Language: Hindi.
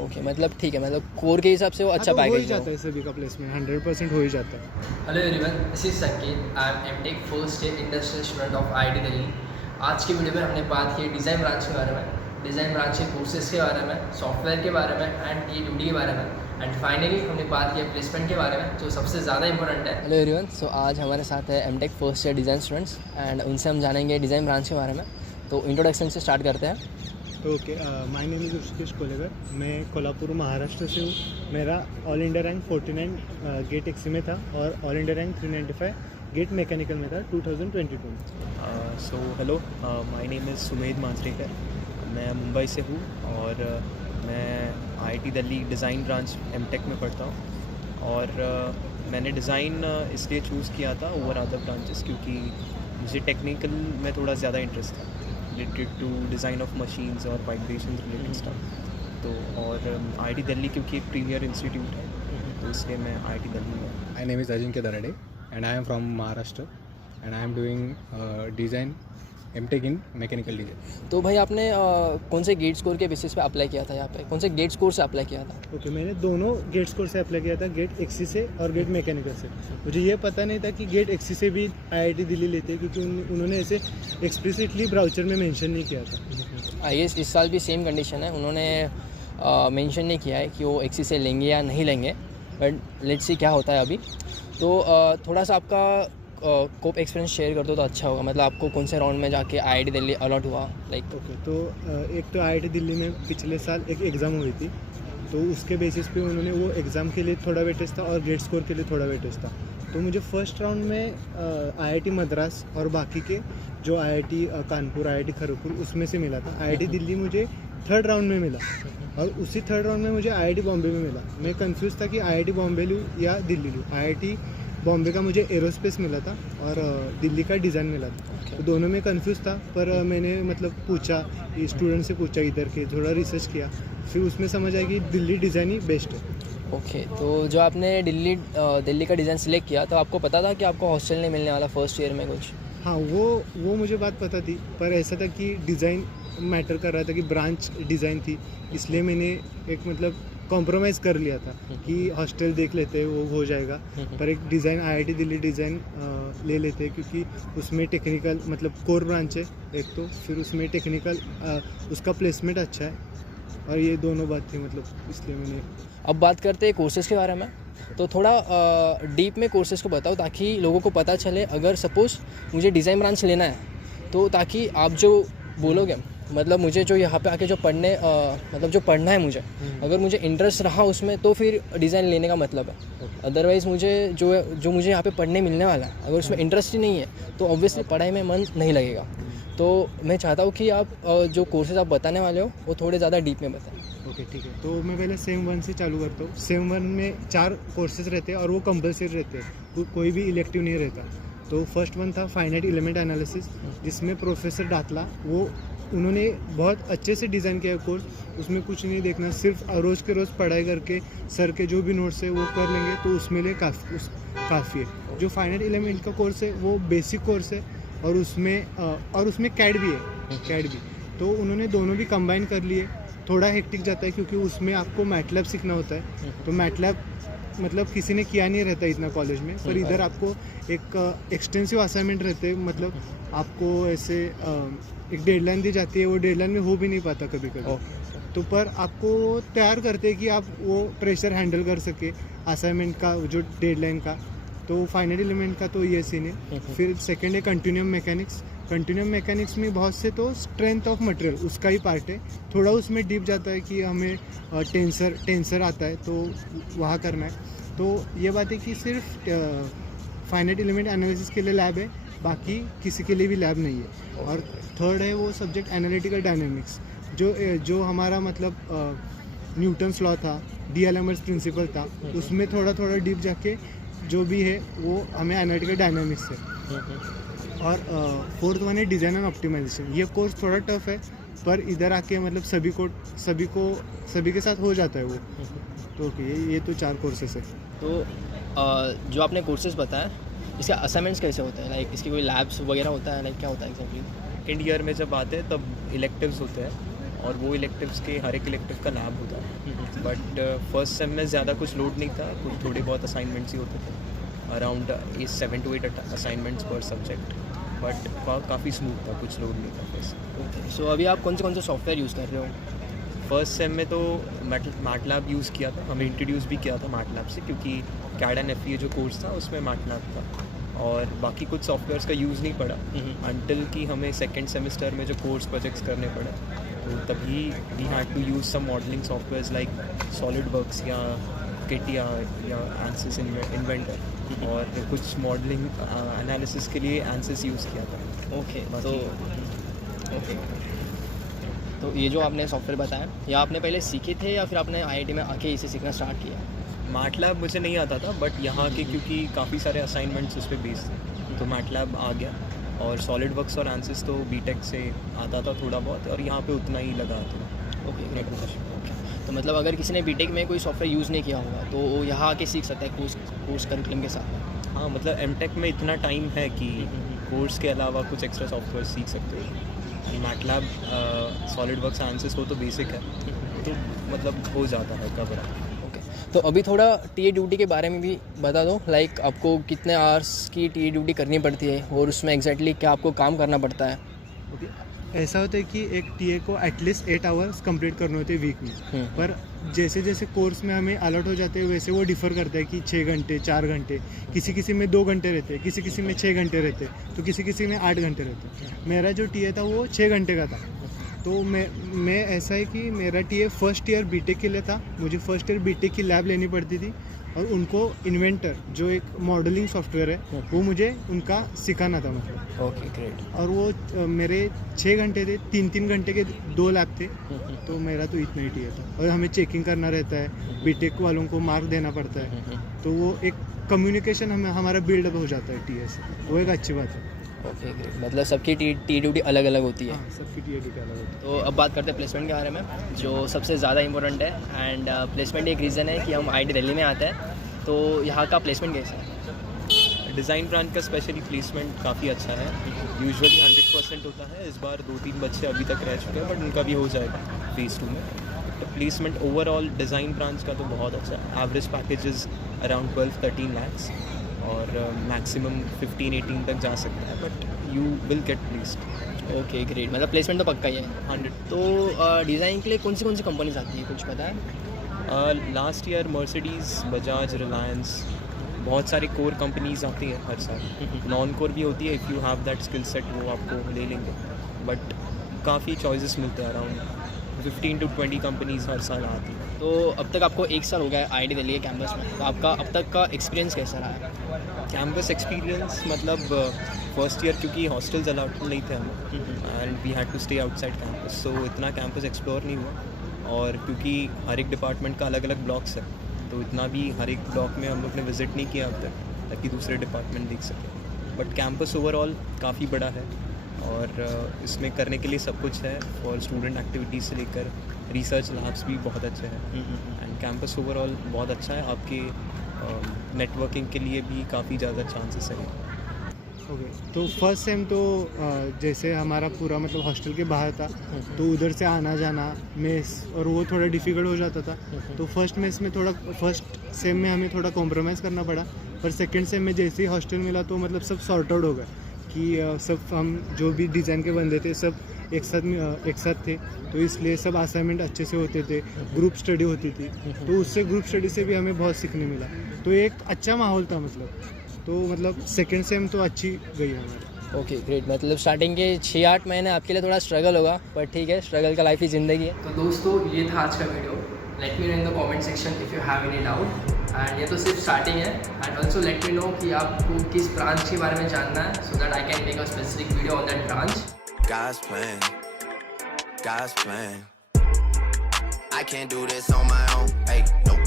ओके, मतलब ठीक है, मतलब कोर के हिसाब से वो अच्छा हाँ, तो हो ही पैकेज जाता है। है सभी का प्लेसमेंट 100% हो ही जाता है। Hello everyone, this is Sanket. I am MTech first year industrial student of IIT Delhi. आज की वीडियो में हमने बात की डिज़ाइन ब्रांच के बारे में, डिज़ाइन ब्रांच के कोर्सेज के बारे में, सॉफ्टवेयर के बारे में एंड ये ड्यूटी के बारे में, एंड फाइनली हमने बात की प्लेसमेंट के बारे में जो सबसे ज़्यादा इंपॉर्टेंट है। हेलो एवरीवन, सो आज हमारे साथ है MTech first year design students and उनसे हम जानेंगे डिज़ाइन ब्रांच के बारे में। तो इंट्रोडक्शन से स्टार्ट करते हैं। Okay, my name is Rishikesh Kolekar. मैं कोल्हापुर महाराष्ट्र से हूँ। मेरा all India rank 49 GATE XE में था और all India rank 395 GATE mechanical में था 2022 में। So hello, my name is Sumedh Manjrekar. मैं मुंबई से हूँ और मैं IIT Delhi design branch MTech में पढ़ता हूँ। और मैंने डिज़ाइन इसलिए चूज़ किया था ओवर अदर ब्रांचेस क्योंकि मुझे टेक्निकल में थोड़ा ज़्यादा इंटरेस्ट था related to design of machines और वाइब्रेशन रिलेटेड स्टफ। तो और आईआईटी दिल्ली क्योंकि एक प्रीमियर इंस्टीट्यूट है तो इसलिए मैं आईआईटी दिल्ली में। My name is Ajinkya Darade and I am from Maharashtra and I am doing design MTech in mechanical design. तो भाई आपने कौन से गेट स्कोर के बेसिस पे अप्लाई किया था यहाँ पे? कौन से गेट स्कोर से अप्लाई किया था? ओके, मैंने दोनों गेट स्कोर से अप्लाई किया था, गेट एक्सी से और गेट मैकेनिकल से। मुझे ये पता नहीं था कि गेट एक्सी से भी आईआईटी दिल्ली लेते हैं क्योंकि उन्होंने ऐसे एक्सप्लिसिटली ब्राउचर में मेंशन नहीं किया था। ये इस साल भी सेम कंडीशन है, उन्होंने मेंशन नहीं किया है कि वो एक्सी से लेंगे या नहीं लेंगे, बट लेट्स सी क्या होता है अभी। तो थोड़ा सा आपका कोप एक्सपीरियंस शेयर कर दो तो अच्छा होगा। मतलब आपको कौन से राउंड में जाके आईआईटी दिल्ली अलॉट हुआ लाइक? ओके, तो एक तो आईआईटी दिल्ली में पिछले साल एक एग्ज़ाम हुई थी, तो उसके बेसिस पे उन्होंने वो एग्ज़ाम के लिए थोड़ा वेटेज था और गेट स्कोर के लिए थोड़ा वेटेज था। तो मुझे फर्स्ट राउंड में आईआईटी मद्रास और बाकी के जो आईआईटी कानपुर, आईआईटी खड़गपुर उसमें से मिला था। आईआईटी दिल्ली मुझे थर्ड राउंड में मिला और उसी थर्ड राउंड में मुझे आईआईटी बॉम्बे में मिला। मैं कंफ्यूज था कि आईआईटी बॉम्बे लूँ या दिल्ली लूँ। आईआईटी बॉम्बे का मुझे एरोस्पेस मिला था और दिल्ली का डिज़ाइन मिला था। तो दोनों में कंफ्यूज था, पर मैंने मतलब पूछा, स्टूडेंट से पूछा इधर के, थोड़ा रिसर्च किया, फिर उसमें समझ आया कि दिल्ली डिज़ाइन ही बेस्ट है। ओके, तो जो आपने दिल्ली का डिज़ाइन सिलेक्ट किया तो आपको पता था कि आपको हॉस्टल नहीं मिलने वाला फर्स्ट ईयर में कुछ? हाँ, वो मुझे बात पता थी, पर ऐसा था कि डिज़ाइन मैटर कर रहा था कि ब्रांच डिज़ाइन थी, इसलिए मैंने एक मतलब कॉम्प्रोमाइज़ कर लिया था कि हॉस्टल देख लेते वो हो जाएगा, पर एक डिज़ाइन आईआईटी दिल्ली डिज़ाइन ले लेते क्योंकि उसमें टेक्निकल मतलब कोर ब्रांच है एक, तो फिर उसमें टेक्निकल उसका प्लेसमेंट अच्छा है और ये दोनों बात थी, मतलब इसलिए मैंने। अब बात करते हैं कोर्सेज़ के बारे में। तो थोड़ा डीप में कोर्सेज़ को बताओ ताकि लोगों को पता चले, अगर सपोज़ मुझे डिज़ाइन ब्रांच लेना है तो ताकि आप जो बोलोगे, मतलब मुझे जो यहाँ पे आके जो मतलब जो पढ़ना है मुझे, अगर मुझे इंटरेस्ट रहा उसमें तो फिर डिज़ाइन लेने का मतलब है। अदरवाइज़ मुझे जो मुझे यहाँ पे पढ़ने मिलने वाला है, अगर उसमें इंटरेस्ट ही नहीं है तो ऑब्वियसली पढ़ाई में मन नहीं लगेगा। तो मैं चाहता हूँ कि आप जो कोर्सेज आप बताने वाले हो वो थोड़े ज़्यादा डीप में बताएं। ओके, ठीक है, तो मैं पहले सेम 1 से चालू करता हूँ। सेम 1 में 4 कोर्सेज रहते हैं और वो कंपलसरी रहते हैं, कोई भी इलेक्टिव नहीं रहता। तो फर्स्ट वन था फाइनाइट एलिमेंट एनालिसिस, जिसमें प्रोफेसर डाकला उन्होंने बहुत अच्छे से डिज़ाइन किया कोर्स। उसमें कुछ नहीं देखना, सिर्फ रोज़ के रोज़ पढ़ाई करके सर के जो भी नोट्स है वो कर लेंगे तो उसमें लिए काफ़ी है। जो फाइनाइट एलिमेंट का कोर्स है वो बेसिक कोर्स है और उसमें कैड भी है, कैड भी। तो उन्होंने दोनों भी कंबाइन कर लिए। थोड़ा हेक्टिक जाता है क्योंकि उसमें आपको मैटलैब सीखना होता है, तो मैटलैब मतलब किसी ने किया नहीं रहता इतना कॉलेज में, पर इधर आपको एक एक्सटेंसिव असाइनमेंट रहते हैं, मतलब आपको ऐसे एक डेडलाइन दी जाती है, वो डेडलाइन में हो भी नहीं पाता कभी कभी। तो पर आपको तैयार करते हैं कि आप वो प्रेशर हैंडल कर सके असाइनमेंट का, जो डेडलाइन का। तो फाइनल एलिमेंट का तो ये सीन है। फिर सेकंड है कंटिन्यूम मैकेनिक्स। कंटिन्यूम मैकेनिक्स में बहुत से तो स्ट्रेंथ ऑफ मटेरियल उसका ही पार्ट है, थोड़ा उसमें डीप जाता है कि हमें टेंसर आता है तो वहाँ करना है। तो ये बात है कि सिर्फ फाइनाइट एलिमेंट एनालिसिस के लिए लैब है, बाकी किसी के लिए भी लैब नहीं है। और थर्ड है वो सब्जेक्ट एनालिटिकल डायनेमिक्स, जो हमारा मतलब न्यूटन्स लॉ था, डीएलएमएस प्रिंसिपल था, उसमें थोड़ा डीप जाके जो भी है वो हमें एनालिटिकल डायनामिक्स है। और फोर्थ वन है डिज़ाइन एंड ऑप्टिमाइजेशन। ये कोर्स थोड़ा टफ है, पर इधर आके मतलब सभी के साथ हो जाता है वो। तो ये तो 4 कोर्सेस है। तो जो आपने कोर्सेज बताया, इसके असाइनमेंट्स कैसे होते हैं? इसकी कोई लैब्स वगैरह होता है, क्या होता है एग्जैक्टली? सेकेंड ईयर में जब आते हैं तब इलेक्टिव्स होते हैं और वो इलेक्टिव्स के हर एक इलेक्टिव का लैब होता है। बट फर्स्ट सेम में ज़्यादा कुछ लोड नहीं था, कुछ थोड़े बहुत असाइनमेंट्स ही होते थे, अराउंड 7 to 8 असाइनमेंट्स पर सब्जेक्ट। बट काफ़ी स्मूथ था, कुछ लोड नहीं था फर्स्ट। ओके, सो अभी आप कौन से सॉफ्टवेयर यूज़ कर रहे हो? फर्स्ट सेम में तो मैटलैब यूज़ किया था, हमें इंट्रोड्यूस भी किया था मैटलैब से, क्योंकि कैड एंड FEA जो कोर्स था उसमें मैटलैब था। और बाकी कुछ सॉफ्टवेयर्स का यूज़ नहीं पड़ा अंटिल कि हमें सेकेंड सेमेस्टर में जो कोर्स प्रोजेक्ट्स करने पड़े, तो तभी we had to use some modelling softwares like SolidWorks या किटिया या ANSYS इन्वेंटर, और कुछ मॉडलिंग एनालिसिस के लिए ANSYS यूज़ किया था। ओके, तो ये जो आपने सॉफ्टवेयर बताया, ये आपने पहले सीखे थे या फिर आपने IIT में आके इसे सीखना स्टार्ट किया? मैटलैब मुझे नहीं आता था, बट यहाँ के क्योंकि काफ़ी सारे असाइनमेंट्स उस पर बेस्ड थे तो मैटलैब आ गया। और सॉलिडवर्क्स और ANSYS तो बीटेक से आता था थोड़ा बहुत, और यहाँ पे उतना ही लगा था। ओके, तो मतलब अगर किसी ने बीटेक में कोई सॉफ्टवेयर यूज़ नहीं किया होगा तो वो यहाँ आके सीख सकता है कोर्स करिकुलम के साथ? हाँ, मतलब एमटेक में इतना टाइम है कि कोर्स के अलावा कुछ एक्स्ट्रा सॉफ्टवेयर सीख सकते हो। मैटलैब सॉलिडवर्क्स ANSYS हो तो बेसिक है, तो मतलब हो जाता है कवर। ओके, तो अभी थोड़ा TA ड्यूटी के बारे में भी बता दो, लाइक आपको कितने आवर्स की TA ड्यूटी करनी पड़ती है और उसमें एग्जैक्टली क्या आपको काम करना पड़ता है? ऐसा होता है कि एक TA को एटलीस्ट 8 आवर्स कंप्लीट करने होते हैं वीक में, पर जैसे जैसे कोर्स में हमें अलर्ट हो जाते हैं वैसे वो डिफ़र करता है कि 6 घंटे 4 घंटे, किसी में 2 घंटे रहते हैं, किसी में 6 घंटे रहते हैं, तो किसी में 8 घंटे रहते हैं। मेरा जो TA था वो 6 घंटे का था। तो मैं ऐसा है कि मेरा TA फर्स्ट ईयर बीटेक के लिए था, मुझे फर्स्ट ईयर बीटेक की लैब लेनी पड़ती थी, और उनको इन्वेंटर जो एक मॉडलिंग सॉफ्टवेयर है वो मुझे उनका सिखाना था मतलब। Okay, great. और वो मेरे 6 घंटे थे, 3 घंटे के 2 लैब थे, तो मेरा तो इतना ही TA था। और हमें चेकिंग करना रहता है, बीटेक वालों को मार्क देना पड़ता है, तो वो एक कम्युनिकेशन हमारा बिल्डअप हो जाता है TA से, वो एक अच्छी बात है। Okay, great. मतलब सबकी टी ड्यूटी अलग अलग होती है। हाँ, सबकी TA ड्यूटी अलग होती है। तो अब बात करते हैं प्लेसमेंट के बारे में, जो सबसे ज़्यादा इंपॉर्टेंट है। एंड प्लेसमेंट एक रीज़न है कि हम IIT दिल्ली में आते हैं, तो यहाँ का प्लेसमेंट कैसा है? डिज़ाइन ब्रांच का स्पेशली प्लेसमेंट काफ़ी अच्छा है, यूजुअली 100% होता है। इस बार 2-3 बच्चे अभी तक रह चुके हैं, बट उनका भी हो जाएगा फेज़ 2 में। तो प्लेसमेंट ओवरऑल डिज़ाइन ब्रांच का तो बहुत अच्छा है। एवरेज पैकेजेस अराउंड 12-13 lakhs और मैक्सिमम 15-18 तक जा सकता है, but you will get placed. Okay, great. मतलब प्लेसमेंट तो पक्का ही है 100। तो डिज़ाइन के लिए कौन सी कंपनीज आती है, कुछ पता है? Last year Mercedes, Bajaj, Reliance, बहुत सारी कोर कंपनीज आती हैं हर साल। नॉन कोर भी होती है, if you have that skill set वो आपको ले लेंगे, बट काफ़ी चॉइसेस मिलते हैं। अराउंड 15 to 20 कंपनीज हर साल आती हैं। तो अब तक आपको 1 साल हो गया है IIT दिल्ली के कैंपस में, तो आपका अब तक का एक्सपीरियंस कैसा रहा है? कैंपस एक्सपीरियंस मतलब फर्स्ट ईयर क्योंकि हॉस्टल्स अलाउड नहीं थे हमें, and we had to stay outside campus, so इतना कैंपस एक्सप्लोर नहीं हुआ। और क्योंकि हर एक डिपार्टमेंट का अलग अलग ब्लॉक्स है, तो इतना भी हर एक ब्लॉक में हम लोग ने विज़िट नहीं किया अब तक, ताकि दूसरे डिपार्टमेंट देख सकें। बट कैंपस ओवरऑल काफ़ी बड़ा है, और इसमें करने के लिए सब कुछ है, और स्टूडेंट एक्टिविटीज़ से लेकर रिसर्च लैब्स भी बहुत अच्छे हैं, एंड कैंपस ओवरऑल बहुत अच्छा है। आपके नेटवर्किंग के लिए भी काफ़ी ज़्यादा चांसेस हैं। ओके, तो फर्स्ट सेम तो जैसे हमारा पूरा मतलब हॉस्टल के बाहर था, तो उधर से आना जाना मेस, और वो थोड़ा डिफ़िकल्ट हो जाता था। तो फर्स्ट सेम में हमें थोड़ा कॉम्प्रोमाइज़ करना पड़ा, पर सेकंड सेम में जैसे ही हॉस्टल मिला तो मतलब सब सॉर्ट आउट हो गया कि सब हम जो भी डिज़ाइन के बंदे थे सब एक साथ थे, तो इसलिए सब असाइनमेंट अच्छे से होते थे, ग्रुप स्टडी होती थी, तो उससे ग्रुप स्टडी से भी हमें बहुत सीखने मिला। तो एक अच्छा माहौल था मतलब सेकेंड सेम तो अच्छी गई हमारी। Okay, great. मतलब स्टार्टिंग के 6-8 महीने आपके लिए थोड़ा स्ट्रगल होगा, पर ठीक है, स्ट्रगल का लाइफ ही ज़िंदगी है। तो दोस्तों, ये था आज का video. Let me know in the comment section if you have any doubt. And ये तो सिर्फ स्टार्टिंग है, and also let me know कि आपको किस ब्रांच के बारे में जानना है, so that I can make a specific video on that branch. God's plan. I can't do this on my own. Hey, no